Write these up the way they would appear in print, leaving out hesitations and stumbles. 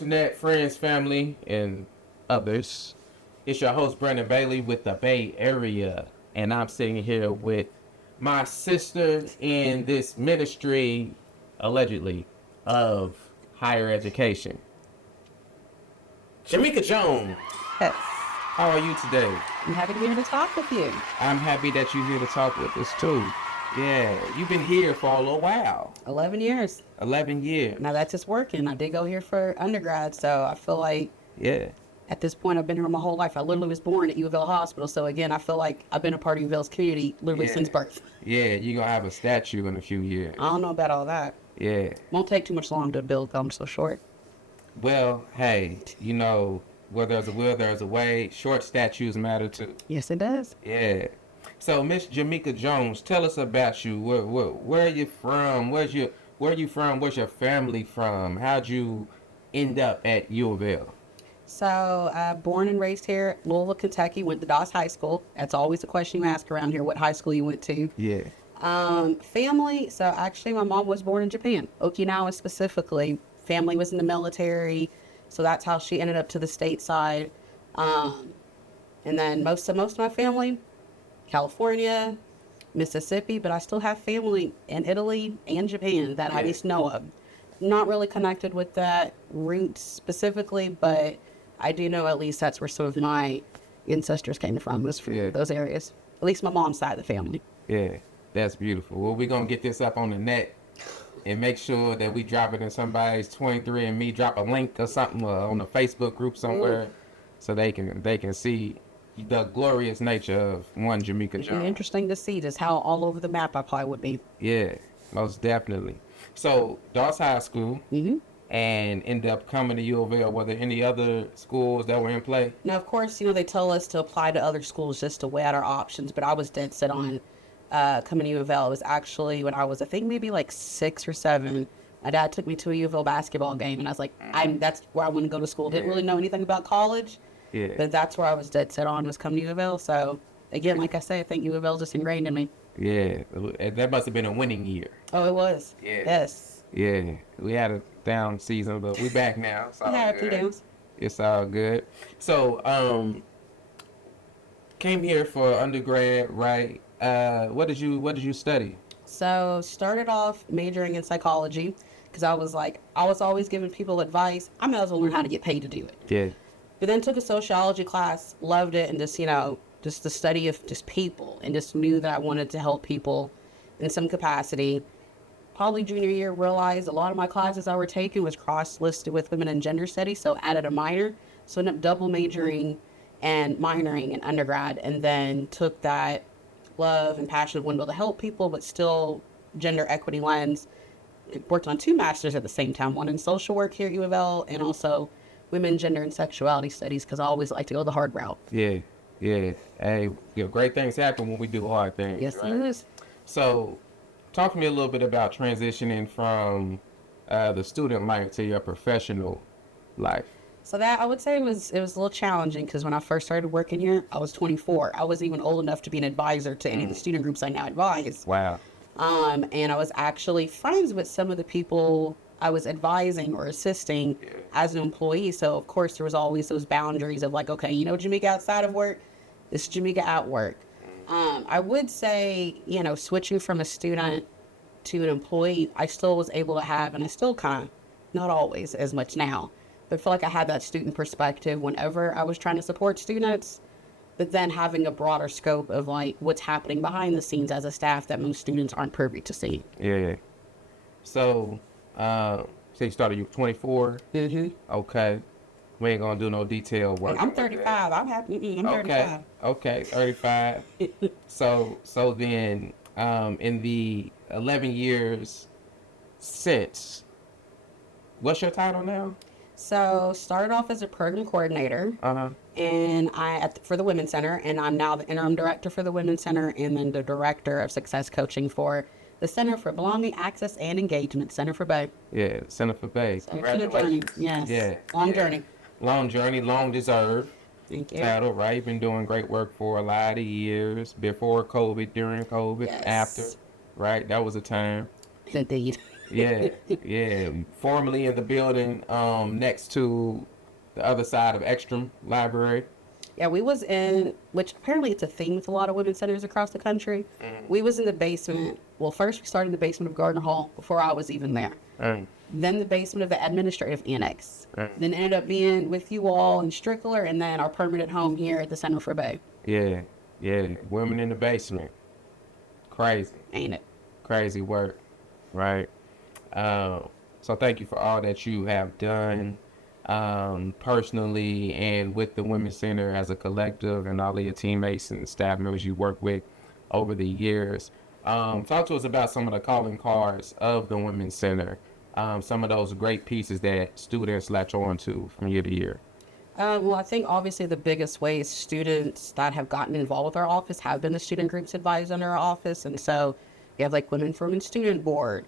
internet, friends, family, and others. It's your host, Brandon Bailey with the Bae Area. And I'm sitting here with my sister in this ministry, allegedly, of higher education. Jamieca Jones, Yes. how are you today? I'm happy to be here to talk with you. I'm happy that you're here to talk with us, too. Yeah, you've been here for a little while. 11 years. 11 years. Now that's just working. I did go here for undergrad, so I feel like Yeah. at this point I've been here my whole life. I literally was born at UofL Hospital, so again, I feel like I've been a part of UofL's community literally Yeah. since birth. Yeah, you're going to have a statue in a few years. I don't know about all that. Yeah. Won't take too much long to build, I'm so short. Well, hey, you know, where there's a will, there's a way. Short statues matter too. Yes, it does. Yeah. So, Miss Jamieca Jones, tell us about you. Where are you from? Where you from? Where's your family from? How'd you end up at UofL? So, born and raised here, Louisville, Kentucky, went to Doss High School. That's always a question you ask around here, what high school you went to. Yeah. Family, so actually my mom was born in Japan, Okinawa specifically. Family was in the military, so that's how she ended up to the stateside. And then most of my family, California, Mississippi, but I still have family in Italy and Japan that I just know of. Not really connected with that route specifically, but I do know at least that's where some of my ancestors came from, was from those areas. At least my mom's side of the family. Yeah, that's beautiful. Well, we're going to get this up on the net and make sure that we drop it in somebody's 23andMe, drop a link or something on the Facebook group somewhere so they can see the glorious nature of one Jamieca Jones. Interesting to see just how all over the map I probably would be. Yeah, most definitely. So, Doss High School, and ended up coming to UofL. Were there any other schools that were in play? Now, of course, they tell us to apply to other schools just to weigh out our options, but I was dead set on coming to UofL. It was actually when I was, I think, maybe like 6 or 7. My dad took me to a UofL basketball game, and I was like, that's where I want to go to school. Didn't really know anything about college. Yeah. But that's where I was dead set on, was coming to UofL. So, again, like I say, I think UofL just ingrained in me. Yeah. That must have been a winning year. Oh, it was. Yeah. Yes. Yeah. We had a down season, but we back now. It's all Yeah, good. 2 downs. It's all good. So, came here for undergrad, right? What did you study? So, started off majoring in psychology because I was always giving people advice. I might as well learn how to get paid to do it. Yeah. But then took a sociology class, loved it, and just the study of just people, and just knew that I wanted to help people in some capacity. Probably junior year, realized a lot of my classes I were taking was cross-listed with women and gender studies, so added a minor. So ended up double majoring and minoring in undergrad, and then took that love and passion of wanting to help people, but still gender equity lens. Worked on 2 masters at the same time, one in social work here at UofL, and also women, gender, and sexuality studies, because I always like to go the hard route. Yeah. Yeah. Hey, great things happen when we do hard things. Yes, right? it is. So, talk to me a little bit about transitioning from the student life to your professional life. So that, I would say, was a little challenging, because when I first started working here, I was 24. I wasn't even old enough to be an advisor to any of the student groups I now advise. Wow. And I was actually friends with some of the people I was advising or assisting as an employee. So, of course, there was always those boundaries of like, okay, Jamieca outside of work, this is Jamieca at work. I would say, switching from a student to an employee, I still was able to have, and I still kind of, not always as much now, but I feel like I had that student perspective whenever I was trying to support students, but then having a broader scope of like what's happening behind the scenes as a staff that most students aren't privy to see. Yeah. So, you started, you were 24? Mm-hmm. Okay. We ain't gonna do no detail work. I'm 35. I'm happy. I'm 35. Okay, 35. So then, in the 11 years since, what's your title now? So, started off as a program coordinator, and for the Women's Center, and I'm now the interim director for the Women's Center, and then the director of success coaching for the Center for Belonging, Access, and Engagement, Center for Bae. Yeah, Center for Bae. So journey. Yes. Yeah. Long journey. Long journey, long deserved. Thank you. Title, right? You've been doing great work for a lot of years, before COVID, during COVID, Yes. after, right? That was a time. Indeed. Yeah, yeah. Formerly in the building next to the other side of Ekstrom Library. Yeah, we was in, which apparently it's a thing with a lot of women's centers across the country. We was in the basement. Well, first we started in the basement of Gardner Hall before I was even there. Then the basement of the administrative annex. Then ended up being with you all in Strickler, and then our permanent home here at the Center for Bae. Yeah, yeah. Women in the basement. Crazy. Ain't it? Crazy work, right? So thank you for all that you have done personally and with the Women's Center as a collective and all of your teammates and staff members you work with over the years. Talk to us about some of the calling cards of the Women's Center, some of those great pieces that students latch on to from year to year. Well, I think obviously the biggest way students that have gotten involved with our office have been the student groups advised under our office. And so we have like Women for Women Student Board.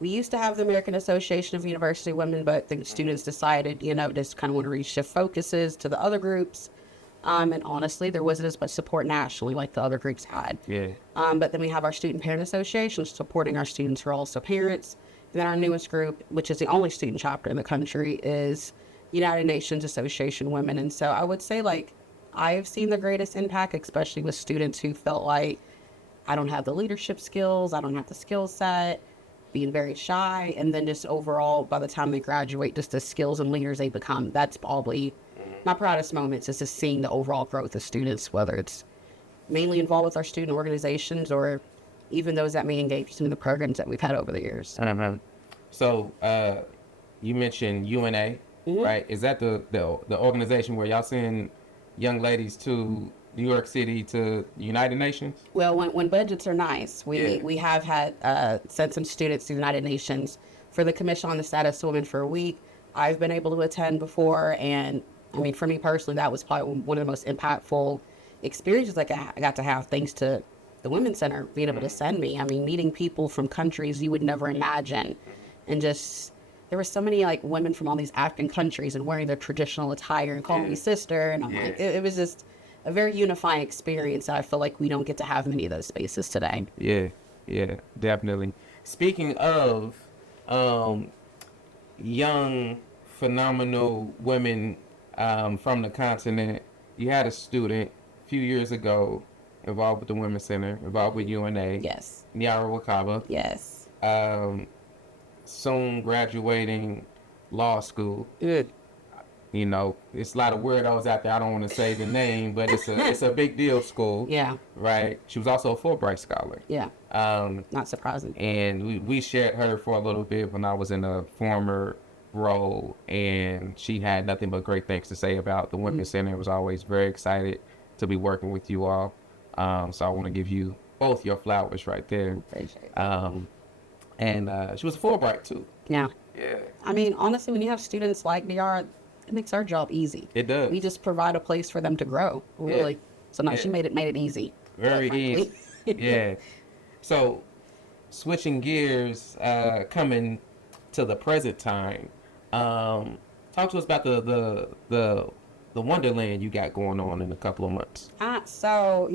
We used to have the American Association of University Women, but the students decided, just kind of want to reshift focuses to the other groups. And honestly, there wasn't as much support nationally like the other groups had. Yeah. But then we have our Student Parent Association supporting our students who are also parents. And then our newest group, which is the only student chapter in the country, is United Nations Association Women. And so I would say, I've seen the greatest impact, especially with students who felt like, I don't have the leadership skills, I don't have the skill set, being very shy, and then just overall, by the time they graduate, just the skills and leaders they become. That's probably my proudest moments, is just seeing the overall growth of students, whether it's mainly involved with our student organizations or even those that may engage in the programs that we've had over the years. So you mentioned UNA, right? Is that the organization where y'all send young ladies to New York City to the United Nations? Well, when budgets are nice, we have had sent some students to the United Nations for the Commission on the Status of Women for a week. I've been able to attend before, and I mean, for me personally, that was probably one of the most impactful experiences I got to have, thanks to the Women's Center being able to send me. I mean, meeting people from countries you would never imagine, and just there were so many women from all these African countries and wearing their traditional attire and calling me sister, and I'm like, it was just a very unifying experience. I feel like we don't get to have many of those spaces today. Yeah, definitely. Speaking of young, phenomenal women from the continent, you had a student a few years ago involved with the Women's Center, involved with UNA. Yes. Nyara Wakaba. Yes. Soon graduating law school. Good. It's a lot of weirdos out there. I don't want to say the name, but it's a big deal school. Yeah. Right. She was also a Fulbright scholar. Yeah. Not surprising. And we shared her for a little bit when I was in a former role, and she had nothing but great things to say about the Women's Center. Was always very excited to be working with you all. So I want to give you both your flowers right there. Appreciate it. And she was a Fulbright too. Yeah. Yeah. I mean, honestly, when you have students like Nyara, it makes our job easy. It does. We just provide a place for them to grow, really. Yeah. So no, she made it easy. Very easy. Yeah. So, switching gears, coming to the present time, talk to us about the Wonderland you got going on in a couple of months. So,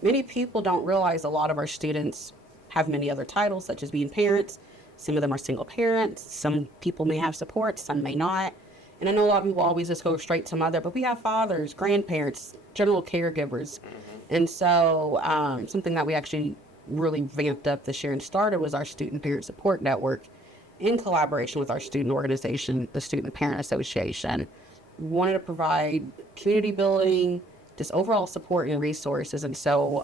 many people don't realize a lot of our students have many other titles, such as being parents. Some of them are single parents. Some people may have support, some may not. And I know a lot of people always just go straight to mother, but we have fathers, grandparents, general caregivers. And so something that we actually really vamped up this year and started was our Student Parent Support Network in collaboration with our student organization, the Student Parent Association. We wanted to provide community building, just overall support and resources. And so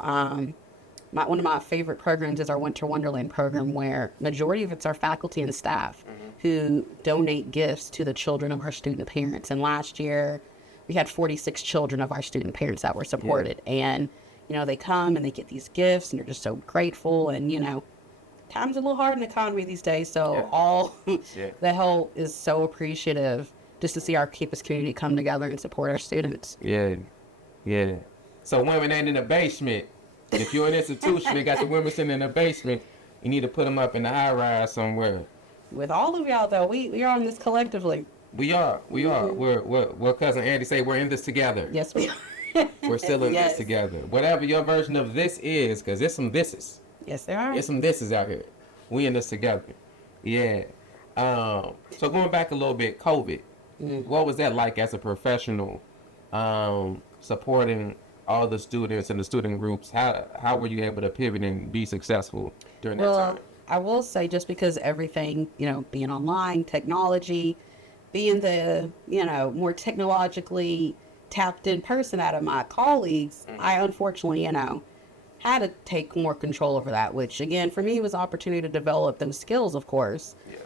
one of my favorite programs is our Winter Wonderland program, where majority of it's our faculty and staff who donate gifts to the children of our student parents. And last year, we had 46 children of our student parents that were supported. Yeah. And, they come and they get these gifts and they're just so grateful. And, times are a little hard in the economy these days. So all the help is so appreciative just to see our campus community come together and support our students. Yeah. So women ain't in the basement. If you're an institution, they got the Women's Center in the basement, you need to put them up in the high rise somewhere. With all of y'all, though, we are on this collectively. We are. We're cousin Andy say we're in this together. Yes, we are. We're still in this together. Whatever your version of this is, because there's some thises. Yes, there are. There's some thises out here. We in this together. Yeah. So going back a little bit, COVID. What was that like as a professional, supporting all the students and the student groups? How were you able to pivot and be successful during that Well, time? I will say just because everything, being online, technology, being the, more technologically tapped in person out of my colleagues, I unfortunately, had to take more control over that, which again, for me, was opportunity to develop those skills, of course. Yeah.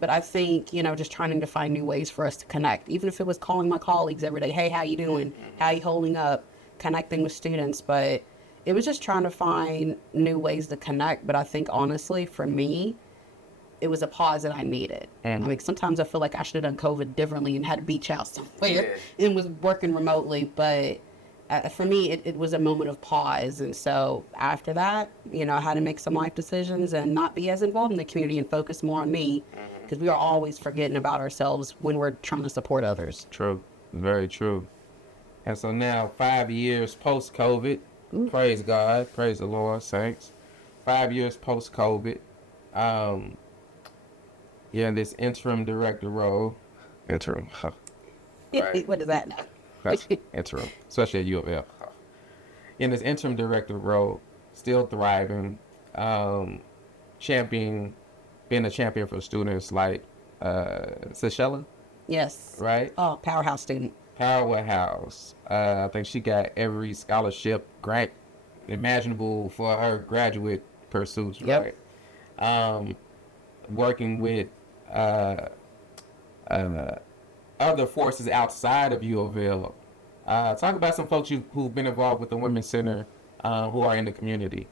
But I think, just trying to find new ways for us to connect, even if it was calling my colleagues every day, hey, how you doing? How you holding up? Connecting with students. But it was just trying to find new ways to connect. But I think honestly, for me, it was a pause that I needed. And I mean, sometimes I feel like I should have done COVID differently and had a beach house somewhere Yeah. and was working remotely. But for me, it was a moment of pause. And so after that, I had to make some life decisions and not be as involved in the community and focus more on me, because we are always forgetting about ourselves when we're trying to support others. True. Very true. And so now, 5 years post COVID, praise God, praise the Lord, saints. 5 years post COVID, you're in this interim director role. Interim, huh? Right. What is that now? That's interim, especially at UofL. In this interim director role, still thriving, champion, being a champion for students like Seychella, Yes. right? Oh, powerhouse student. Powerhouse. I think she got every scholarship grant imaginable for her graduate pursuits, Yep. right? Working with other forces outside of U of L. Talk about some folks who've been involved with the Women's Center, who are in the community.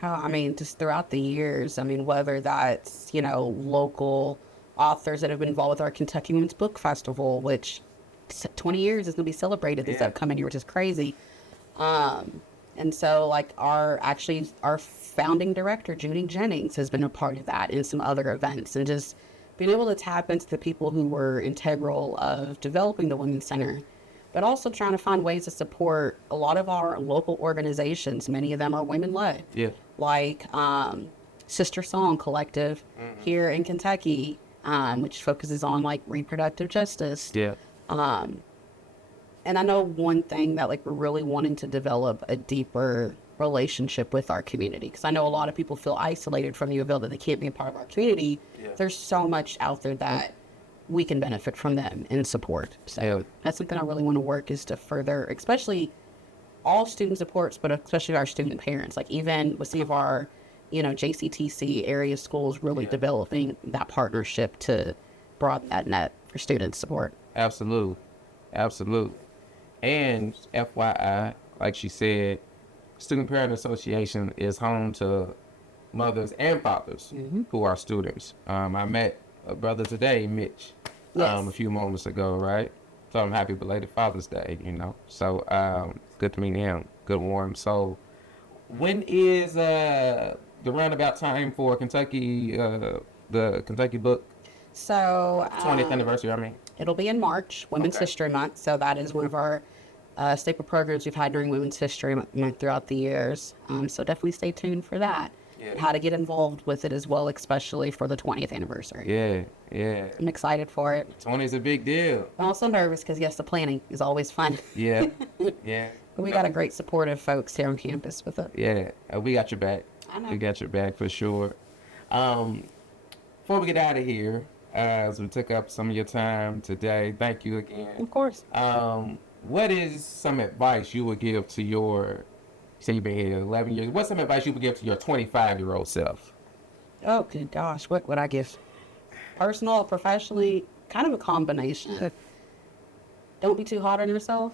I mean, just throughout the years, I mean, whether that's, local authors that have been involved with our Kentucky Women's Book Festival, which 20 years is going to be celebrated this upcoming year, which is crazy. And so, like, our founding director, Judy Jennings, has been a part of that and some other events. And just being able to tap into the people who were integral of developing the Women's Center, but also trying to find ways to support a lot of our local organizations. Many of them are women-led. Yeah. Like Sister Song Collective here in Kentucky, which focuses on, like, reproductive justice. Yeah. And I know one thing that, like, we're really wanting to develop a deeper relationship with our community, because I know a lot of people feel isolated from the UofL, that they can't be a part of our community. Yeah. There's so much out there that we can benefit from them and support. So that's something I really want to work is to further, especially all student supports, but especially our student parents. Like, even with some of our, JCTC area schools, really developing that partnership to broaden that net for student support. Absolutely. Absolutely. And FYI, like she said, Student Parent Association is home to mothers and fathers who are students. I met a brother today, Mitch, Yes. a few moments ago, right? So I'm happy belated Father's Day, So good to meet him. Good warm soul. When is the roundabout time for Kentucky, the Kentucky book So 20th anniversary? I mean, it'll be in March, Women's Okay. History Month. So that is one of our staple programs we've had during Women's History Month throughout the years. So definitely stay tuned for that. Yeah. How to get involved with it as well, especially for the 20th anniversary. yeah. I'm excited for it. 20 is a big deal. I'm also nervous because, yes, the planning is always fun. Yeah, yeah. But we got a great supportive folks here on campus with it. Yeah, we got your back. I know. We got your back for sure. Before we get out of here, as we took up some of your time today, thank you again. Of course. What is some advice you would give to your, say you've been here 11 years, what's some advice you would give to your 25-year-old self? Oh, good gosh. What would I give? Personal, professionally, kind of a combination. Don't be too hard on yourself.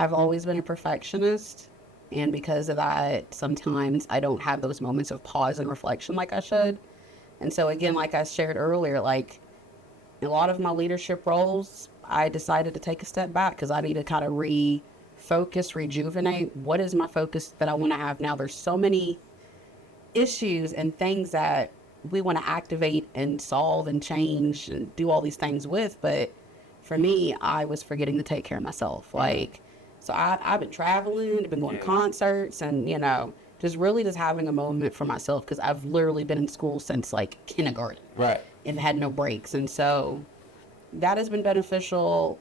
I've always been a perfectionist. And because of that, sometimes I don't have those moments of pause and reflection like I should. And so, again, like I shared earlier, like in a lot of my leadership roles, I decided to take a step back because I need to kind of refocus, rejuvenate. What is my focus that I want to have now? There's so many issues and things that we want to activate and solve and change and do all these things with. But for me, I was forgetting to take care of myself. Like, so I've been traveling, I've been going to concerts and, just really just having a moment for myself, because I've literally been in school since like kindergarten. Right. And had no breaks. And so that has been beneficial.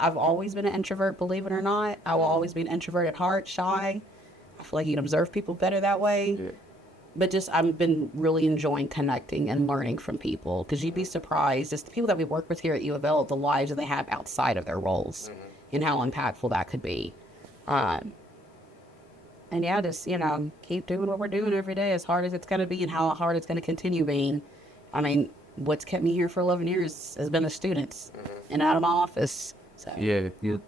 I've always been an introvert, believe it or not. I will always be an introvert at heart, shy. I feel like you can observe people better that way. Yeah. But just, I've been really enjoying connecting and learning from people, because you'd be surprised, just the people that we work with here at UofL, the lives that they have outside of their roles and how impactful that could be. And yeah, just, keep doing what we're doing every day, as hard as it's going to be and how hard it's going to continue being. I mean, what's kept me here for 11 years has been the students and out of my office. So. Yeah, I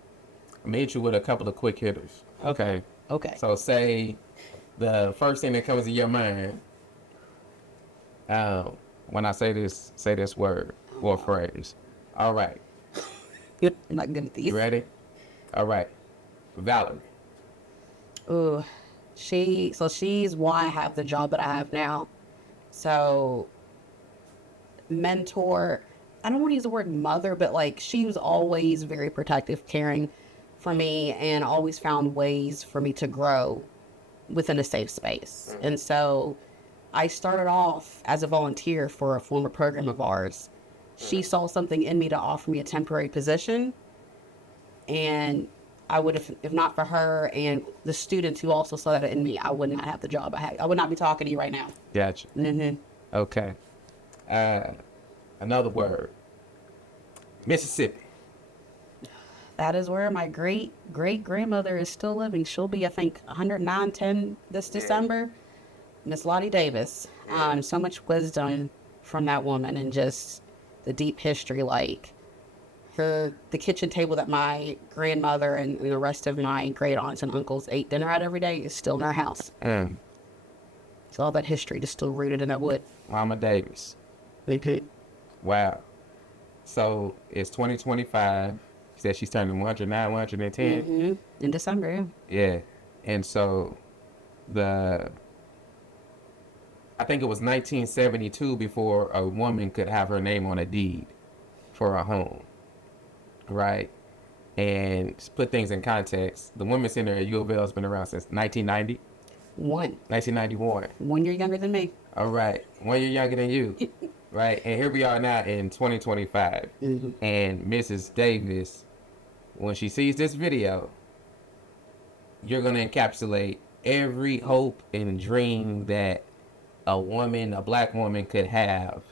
made you with a couple of quick hitters. Okay. So say the first thing that comes to your mind when I say this word or phrase. All right. I'm not good at these. You ready? All right. Valerie. Ooh, she's why I have the job that I have now. So, mentor, I don't want to use the word mother, but like, she was always very protective, caring for me, and always found ways for me to grow within a safe space. And so I started off as a volunteer for a former program of ours. She saw something in me to offer me a temporary position, and I would have, if not for her and the students who also saw that in me, I would not have the job I had. I would not be talking to you right now. Gotcha. Okay. Another word. Mississippi. That is where my great-great-grandmother is still living. She'll be, I think, 109 this December. Miss Lottie Davis. So much wisdom from that woman, and just the deep history, like the kitchen table that my grandmother and the rest of my great aunts and uncles ate dinner at every day is still in our house. So all that history is still rooted in that wood. Mama Davis. Wow. So it's 2025. She said she's turning 109, 110. In December, Yeah. And so I think it was 1972 before a woman could have her name on a deed for a home. Right? And to put things in context, the Women's Center at UofL has been around since 1990. 1991. 1 year younger than me. All right. 1 year younger than you. Right? And here we are now in 2025. And Mrs. Davis, when she sees this video, you're going to encapsulate every hope and dream that a black woman could have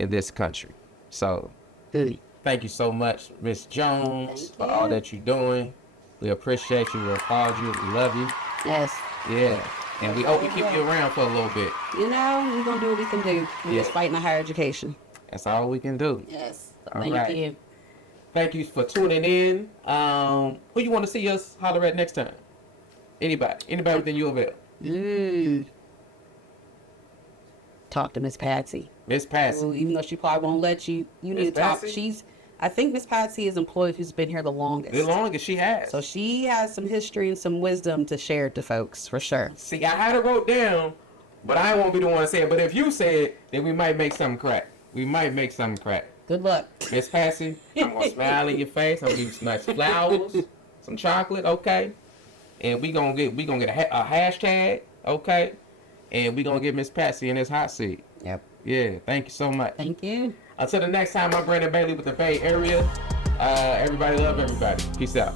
in this country. So, thank you so much, Miss Jones, for all that you're doing. We appreciate you. We applaud you. We love you. Yes. Yeah. And we hope we keep you around for a little bit. We're going to do what we can do. We're just fighting a higher education. That's all we can do. Yes. All Thank right. you. Thank you for tuning in. Who you want to see us holler at next time? Anybody within UofL? Talk to Miss Patsy. Miss Patsy. Even though she probably won't let you, you need to talk. Patsy? I think Miss Patsy is an employee who's been here the longest. The longest she has. So she has some history and some wisdom to share to folks, for sure. See, I had it wrote down, but I won't be the one to say it. But if you say it, then we might make something crack. Good luck. Miss Patsy, I'm going to smile in your face. I'm going to give you some nice flowers, some chocolate, okay? And we gonna get a hashtag, okay? And we going to get Miss Patsy in this hot seat. Yep. Yeah, thank you so much. Thank you. Until the next time, I'm Brandon Bailey with the Bae Area. Everybody love everybody. Peace out.